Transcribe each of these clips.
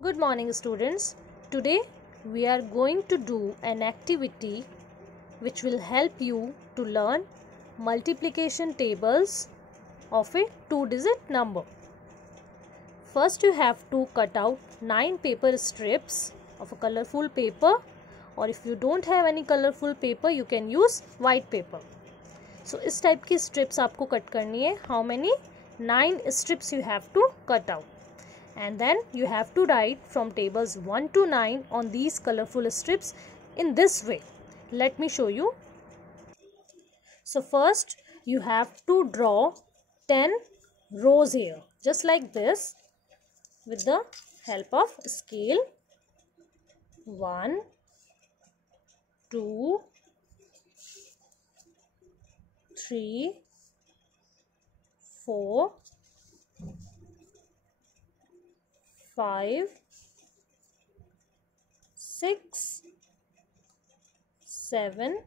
Good morning, students. Today we are going to do an activity which will help you to learn multiplication tables of a two-digit number. First, you have to cut out 9 paper strips of a colorful paper, or if you don't have any colorful paper, you can use white paper. So, इस type की strips आपको cut करनी है. How many? 9 strips you have to cut out. And then you have to write from tables 1 to 9 on these colorful strips in this way. Let me show you. So first you have to draw 10 rows here, just like this, with the help of scale. 1, 2, 3, 4, 5, 6, 7,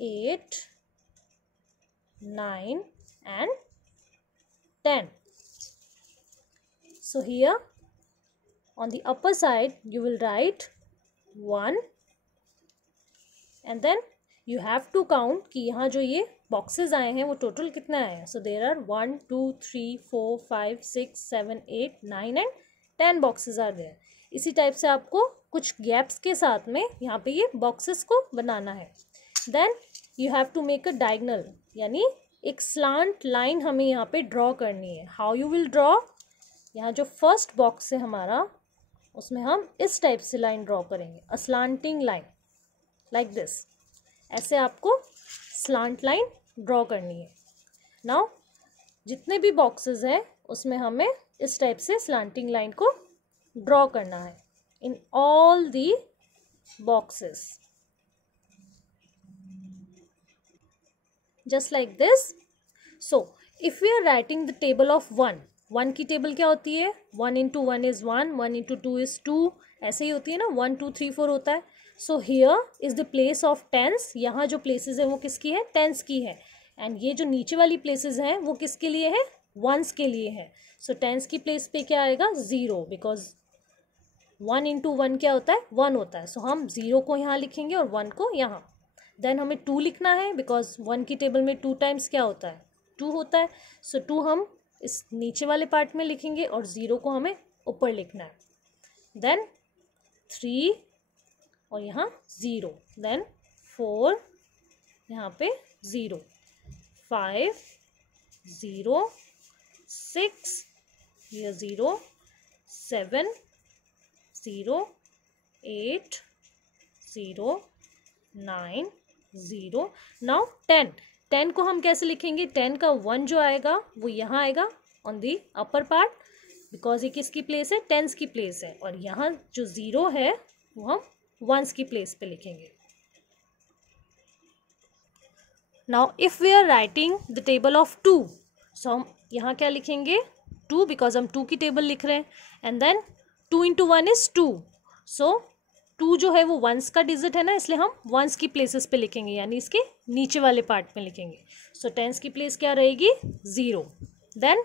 8, 9 and 10. So here on the upper side you will write 1 and then you have to count कि यहाँ जो ये boxes आए हैं वो total कितना आया है. So there are 1 2 3 4 5 6 7 8 9 and 10 boxes are there. इसी टाइप से आपको कुछ गैप्स के साथ में यहाँ पे ये बॉक्सेस को बनाना है. Then you have to make a diagonal, यानी एक स्लांट लाइन हमें यहाँ पे ड्रॉ करनी है. How you will draw? यहाँ जो फर्स्ट बॉक्स है हमारा, उसमें हम इस टाइप से लाइन ड्रॉ करेंगे, अ स्लांटिंग लाइन लाइक दिस. ऐसे आपको स्लांट लाइन ड्रॉ करनी है. नाउ जितने भी बॉक्सेस हैं उसमें हमें इस टाइप से स्लांटिंग लाइन को ड्रॉ करना है in all the boxes, just like this. So if we are writing the table of 1 की टेबल क्या होती है? 1 into 1 is 1, 1 into 2 is 2, ऐसे ही होती है ना. 1 2 3 4 होता है. So here is the place of tens. यहाँ जो प्लेसेस है वो किसकी है? टेंस की है. एंड ये जो नीचे वाली प्लेसेस हैं वो किसके लिए है? वंस के लिए है. सो टेंस की प्लेस पे क्या आएगा? 0, बिकॉज 1 into 1 क्या होता है? 1 होता है. सो हम 0 को यहाँ लिखेंगे और 1 को यहाँ. देन हमें 2 लिखना है, बिकॉज 1 की टेबल में 2 टाइम्स क्या होता है? 2 होता है. सो 2 हम इस नीचे वाले पार्ट में लिखेंगे और 0 को हमें ऊपर लिखना है. देन 3 और यहाँ 0, देन 4 यहाँ पे 0, 5 0, 6 here 0, 7 0, 8 0, 9 0. नाउ 10 को हम कैसे लिखेंगे? 10 का 1 जो आएगा वो यहाँ आएगा on the upper part, because ये किसकी प्लेस है? टेंस की प्लेस है. और यहाँ जो 0 है वो हम वंस की प्लेस पे लिखेंगे. Now if we are writing the table of 2, सो हम यहाँ क्या लिखेंगे? 2, बिकॉज हम 2 की टेबल लिख रहे हैं. And then 2 into 1 is 2. So 2 जो है वो वंस का डिजिट है ना, इसलिए हम वंस की प्लेसेस पे लिखेंगे, यानी इसके नीचे वाले पार्ट में लिखेंगे. सो टेंस की प्लेस क्या रहेगी? 0. Then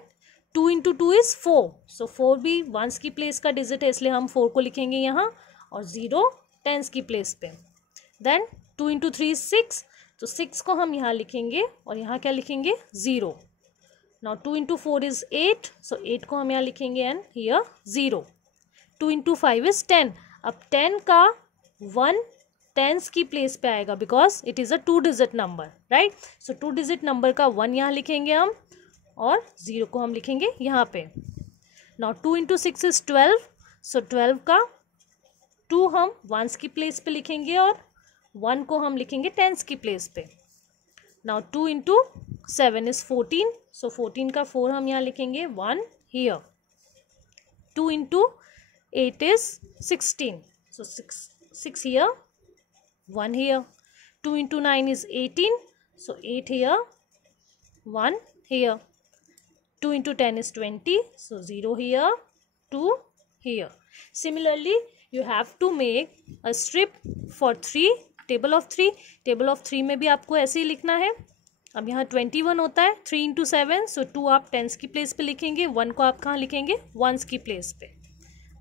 2 into 2 is 4. सो 4 भी वंस की प्लेस का डिजिट है, इसलिए हम 4 को लिखेंगे यहाँ और 0 टेंस की प्लेस पे. Then 2 into 3 is 6. तो 6 को हम यहाँ लिखेंगे और यहाँ क्या लिखेंगे? 0. Now 2 into 4 is 8. सो 8 को हम यहाँ लिखेंगे एंड हियर 0. 2 into 5 is 10. अब 10 का 1 टेंस की प्लेस पे आएगा, because it is a 2 digit number, right. So 2 digit number का 1 यहाँ लिखेंगे हम और 0 को हम लिखेंगे यहाँ पे. Now 2 into 6 is 12. सो 12 का 2 हम वंस की प्लेस पे लिखेंगे और 1 को हम लिखेंगे टेंस की प्लेस पे. Now 2 into 7 is 14. सो 14 का 4 हम यहाँ लिखेंगे 1 here. 2 into 8 is 16. So 6 here, 1 here. 2 into 9 is 18. So 8 here, 1 here. 2 into 10 is 20. So 0 here, 2 here. Similarly, you have to make a strip for 3, table of 3. Table of 3 में भी आपको ऐसे ही लिखना है. अब यहाँ 21 होता है 3 इंटू 7, सो 2 आप टेंस की प्लेस पे लिखेंगे, 1 को आप कहाँ लिखेंगे, वंस की प्लेस पे।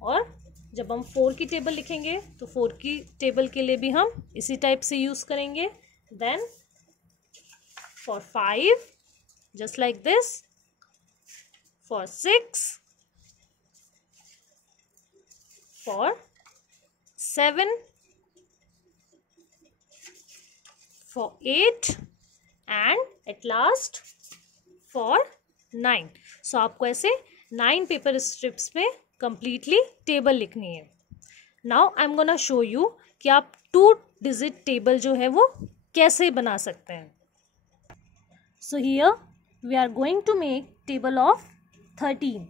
और जब हम 4 की टेबल लिखेंगे तो 4 की टेबल के लिए भी हम इसी टाइप से यूज़ करेंगे। Then for 5 just like this, for 6, for 7, for 8 and at last for 9। So आपको ऐसे 9 पेपर स्ट्रिप्स में कंप्लीटली टेबल लिखनी है। Now I am gonna show you कि आप 2 डिजिट टेबल जो है वो कैसे बना सकते हैं। So here we are going to make table of 13.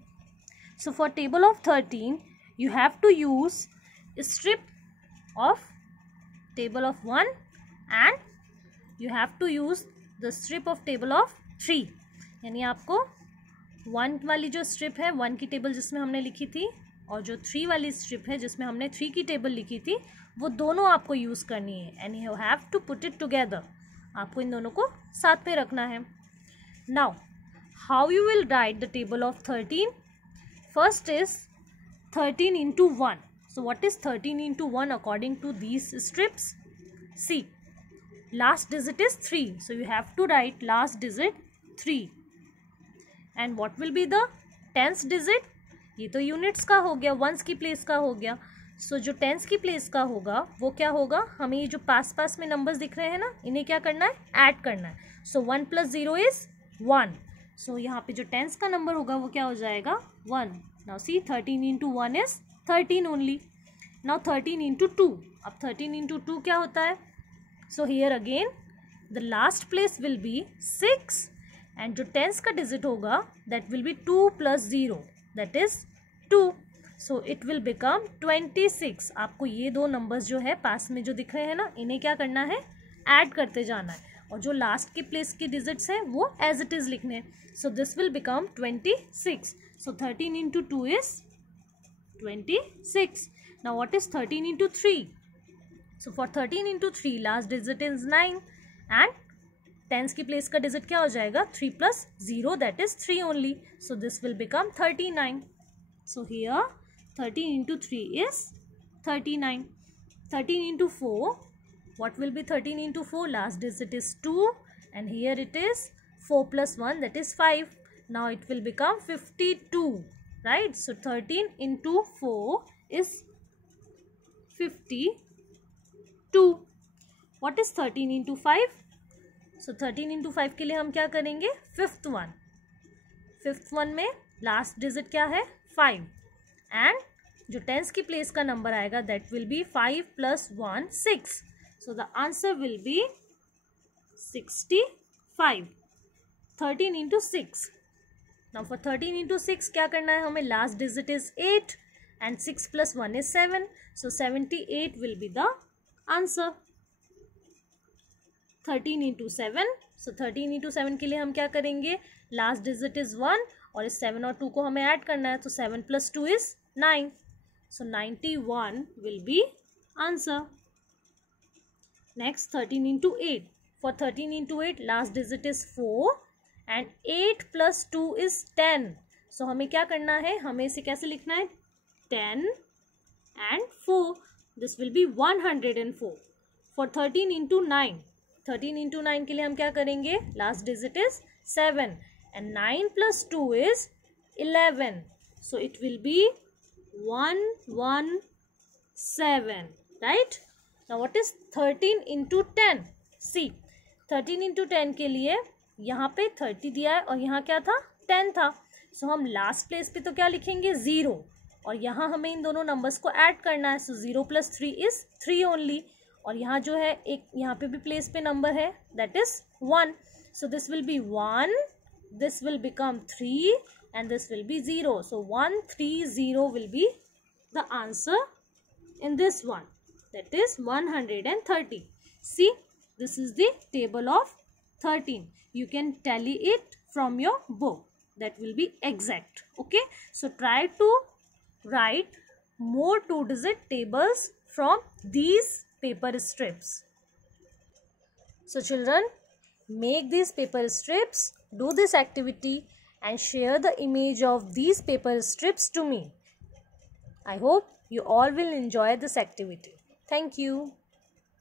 So for table of 13 you have to use strip of table of 1 and you have to use the strip of table of 3. यानी आपको 1 वाली जो strip है 1 की table जिसमें हमने लिखी थी और जो 3 वाली स्ट्रिप है जिसमें हमने 3 की टेबल लिखी थी वो दोनों आपको यूज़ करनी है and you have to put it together. आपको इन दोनों को साथ में रखना है। Now how you will write the table of 13? First is 13 into 1. So what is 13 into 1 according to these strips? See, last digit is 3. So you have to write last digit 3. And what will be the tens digit? ये तो units का हो गया, ones की place का हो गया। So जो tens की place का होगा वो क्या होगा, हमें ये जो पास पास में numbers दिख रहे हैं ना, इन्हें क्या करना है, add करना है। So 1 plus 0 is 1. सो यहाँ पे जो टेंस का नंबर होगा वो क्या हो जाएगा, 1. Now see 13 into 1 is 13 only. Now 13 into 2, अब 13 इंटू 2 क्या होता है, so here again the last place will be 6 and जो टेंस का डिजिट होगा that will be 2 plus 0 that is 2. So it will become 26. आपको ये दो नंबर्स जो है पास में जो दिख रहे हैं ना, इन्हें क्या करना है, ऐड करते जाना है और जो लास्ट के प्लेस के डिजिट्स हैं वो एज इट इज लिखने हैं। So this will become 26. So 13 into 2 is 26. Now what is 13 into 3? So for 13 into 3 last digit is 9 and tens की प्लेस का डिजिट क्या हो जाएगा, 3 plus 0 that is 3 only. So this will become 39. So here 13 into 3 is 39. 13 into 4, what will be 13 into 4? Last digit is 2 and here it is 4 plus 1 that is 5. Now it will become 52, right? So 13 into 4 is 52. What is 13 into 5? So 13 into 5 के लिए हम क्या करेंगे, fifth one में last digit क्या है, 5 and जो tense की प्लेस का नंबर आएगा that will be 5 plus 1 6. So the answer will be 65. 13 into 6. Now for 13 into 6 क्या करना है हमें, last digit is 8 and 6 plus 1 is 7. So 78 will be the answer. 13 into 7. So 13 into 7 के लिए हम क्या करेंगे, लास्ट डिजिट इज 1 और इस 7 और 2 को हमें ऐड करना है तो 7 plus 2 is 9. So 91 will be answer. Next 13 into 8. For 13 into 8 last digit is 4 and 8 plus 2 is 10. So हमें क्या करना है, हमें इसे कैसे लिखना है, 10 and 4. This will be 104. For 13 into 9. 13 into 9 के लिए हम क्या करेंगे, last digit is 7 and 9 plus 2 is 11. So it will be 117, right? Now what is 13 into 10? See, 13 into 10 के लिए यहाँ पे 30 दिया है और यहाँ क्या था, 10 था. सो हम लास्ट प्लेस पे तो क्या लिखेंगे, 0 और यहाँ हमें इन दोनों नंबर्स को ऐड करना है. सो 0 प्लस 3 इज 3 ओनली और यहाँ जो है एक यहाँ पे भी प्लेस पे नंबर है that is 1. So this will be 1, this will become 3 and this will be 0. So 130 will be the answer in this one, that is 130. See, this is the table of 13. You can tally it from your book, that will be exact. Okay, so try to write more 2-digit tables from these paper strips. So children, make these paper strips, do this activity and share the image of these paper strips to me. I hope you all will enjoy this activity. Thank you.